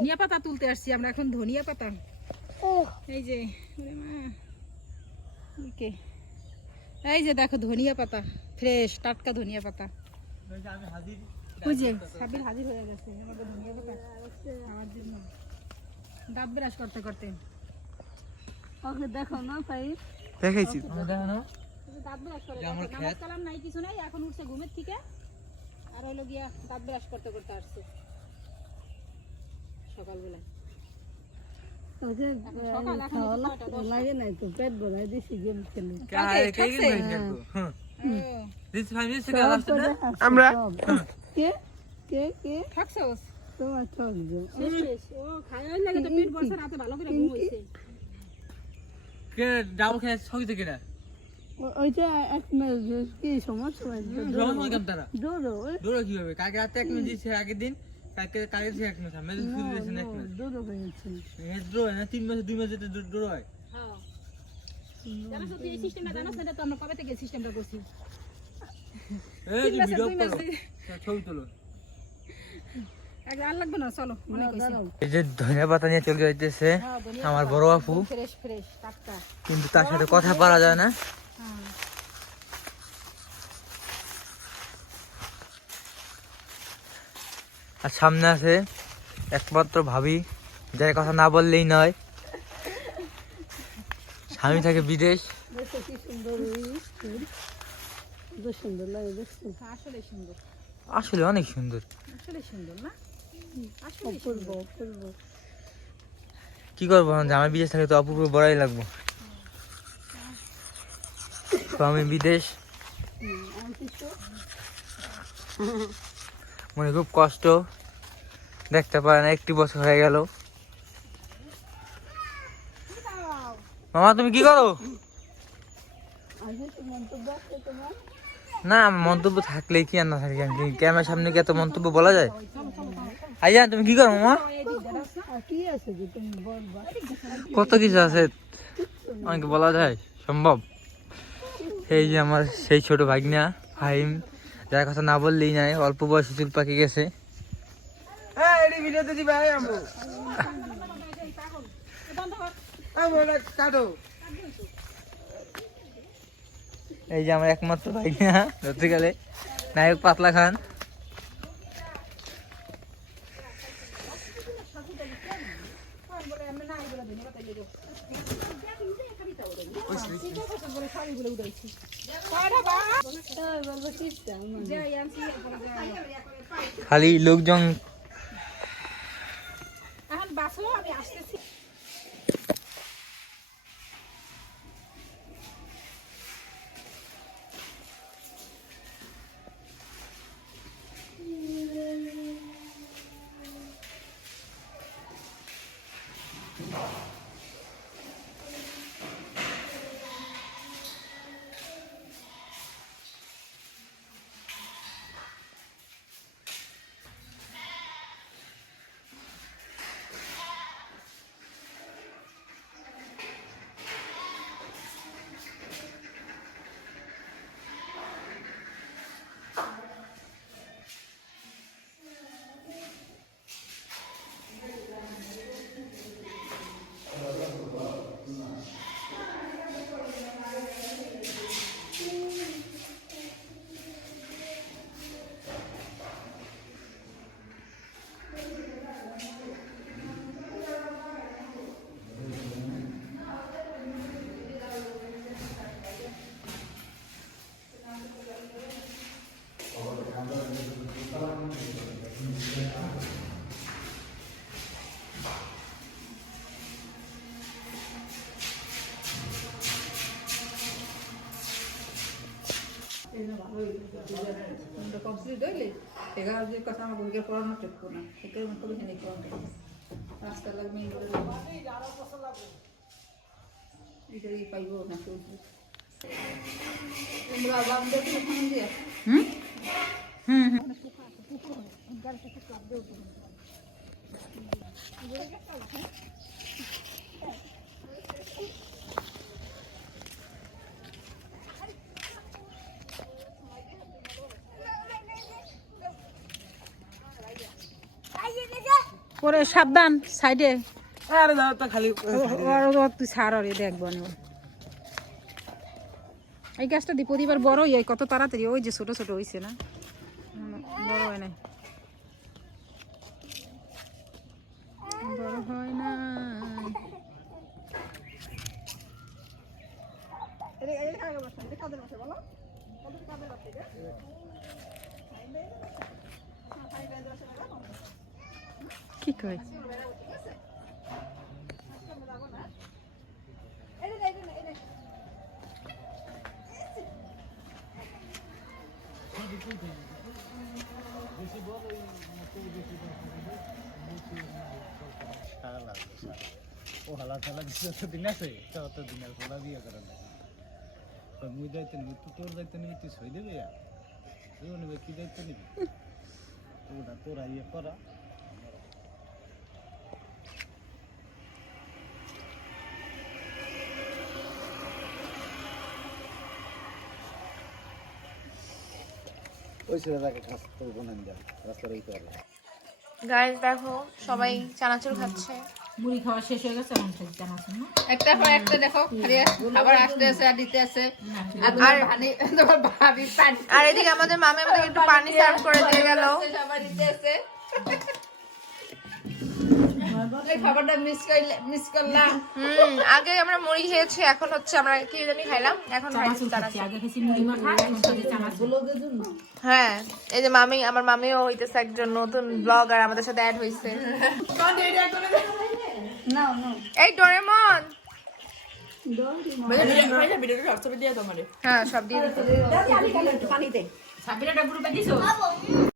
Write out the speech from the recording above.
ধনিয়া পাতা তুলতে আসছি আমরা এখন ধনিয়া পাতা। এই যে ওকে এই যে দেখো ধনিয়া পাতা ফ্রেশ টাটকা ধনিয়া পাতা। বুঝে সাবির হাজির হয়ে গেছে আমাদের ধনিয়া পাতা। খাওয়ার জন্য। দাঁত ব্রাশ করতে করতে। ওকে দেখো না ভাই। দেখাইছি। দেখো না দাঁত ব্রাশ করে যে নামাজ কালাম নাই কিছু নাই এখন উঠছে ঘুমের থেকে। আর হইল গিয়া দাঁত ব্রাশ করতে করতে আসছে। সকালবেলায় হ্যাঁ আমরা কে কে কে ঠকছোস? তোমার ঠক যে শেষ শেষ। ও খাওয়ার লাগে তো পেট ভরছে রাতে ভালো করে ঘুম হইছে। কে ডাবল খেয়ে ছকি থেকে না ওইটা এক মিনিট কি সমস্যা জমা সময় কেমন তারা দৌড়ো দৌড়ো কীভাবে কালকে রাতে এক মিনিট আগের দিন কালকে কালকে এক মিনিট আমি শুরু দিয়েছেন এক মিনিট। দৌড়ো হয়েছে। ড্রো হয় না তিন মাসে দুই মাসে ড্রো হয়। হ্যাঁ। জানোস তো এই সিস্টেমটা জানোস না? তো আমরা কবে থেকে সিস্টেমটা করছি? এই যে ভিডিও করো ছবি তোলো। এক আর লাগবে না চলো অনেক হয়েছে। দাঁড়াও। এই যে ধনিয়া পাতা নিয়ে চলে যাইতেছে হ্যাঁ, আমার বড় আপু। একদম ফ্রেশ ফ্রেশ টাটকা। কিন্তু তার সাথে কথা পারা যায় না। আর সামনে আছে একমাত্র ভাবি যার কথা না বললেই নয়। স্বামী থাকে বিদেশ। আসলে অনেক সুন্দর। কি করব যে আমার বিদেশ থাকে তো অপূর্ব বড়াই লাগবো। তো আমি বিদেশ। মনে খুব কষ্ট। দেখতে পারে না একটি বছর হয়ে গেল। মামা, তুমি কি করো? না, মন্তব্য থাকলেই কি আর না থাকে? ক্যামেরার সামনে কি এত মন্তব্য বলা যায়? আইয়া, তুমি কি করো, মামা? কত কিছু আছে অনেক বলা যায়? সম্ভব? এই যে আমার সেই ছোট ভাগনা, ফাহিম। যার কথা না বললেই নাই অল্প বয়সে চুল পাকি গেছে এই যে আমার একমাত্র ভাগনা ধরতে গেলে। নায়ক পাতলা খান। খালি লোকজন এখন বাসো আমি আসতেছি। কমপ্লিট হইলে এগারো দিন কথা আমার বইকে পড়ানো চুপ না এটাই মতো হেনে পড়ানো রাস্তা লাগবে এটাই পাইব না তোমরা বাম দেখে ফোন দিয়ে হুম হুম হুম। ওরে সাবধান সাইডে। আরে দাও তো খালি তুই ছাড় রে দেখব না এই গাছটা দিয়ে প্রতিবার বড় হয় কত তাড়াতাড়ি ওই যে ছোট ছোট হইছে না? বড় হয় নাই। বড় হয় না কি কয় ও হালা খেলা দিছে তো দিন আছে তো তো দিনের খেলা দিয়ে করে তো মুই যাইতে নি তুই তোর যাইতে নি তুই সই দেবে তুই নেবে কি দায়িত্ব নিবি ওটা তোরা ইয়ে করা ওই ছেলেটাকে খাস তোর বোনান যা রাস্তার ওই করে গাইস দেখো সবাই চানাচুর খাচ্ছে। মুড়ি খাওয়া শেষ হয়ে গেছে না? একটা পর একটা দেখো খালি খাবার আসতে আছে আর দিতে আছে। আর তোমার তোমার ভাবি পানি। আর এদিকে আমাদের মামি আমাদের একটু পানি সার্ভ করে দিয়ে গেল। সবার দিতে আছে এই খাবারটা মিস মিস করলাম। হুম আগে আমরা মুড়ি খেয়েছি এখন হচ্ছে আমরা কি জানি খাইলাম এখন চানাচুর হ্যাঁ এই যে মামি আমার মামিও হইতেছে একজন নতুন ব্লগার আমাদের সাথে অ্যাড হইছে। এই ডোরেমন হ্যাঁ সব দিয়ে দিতে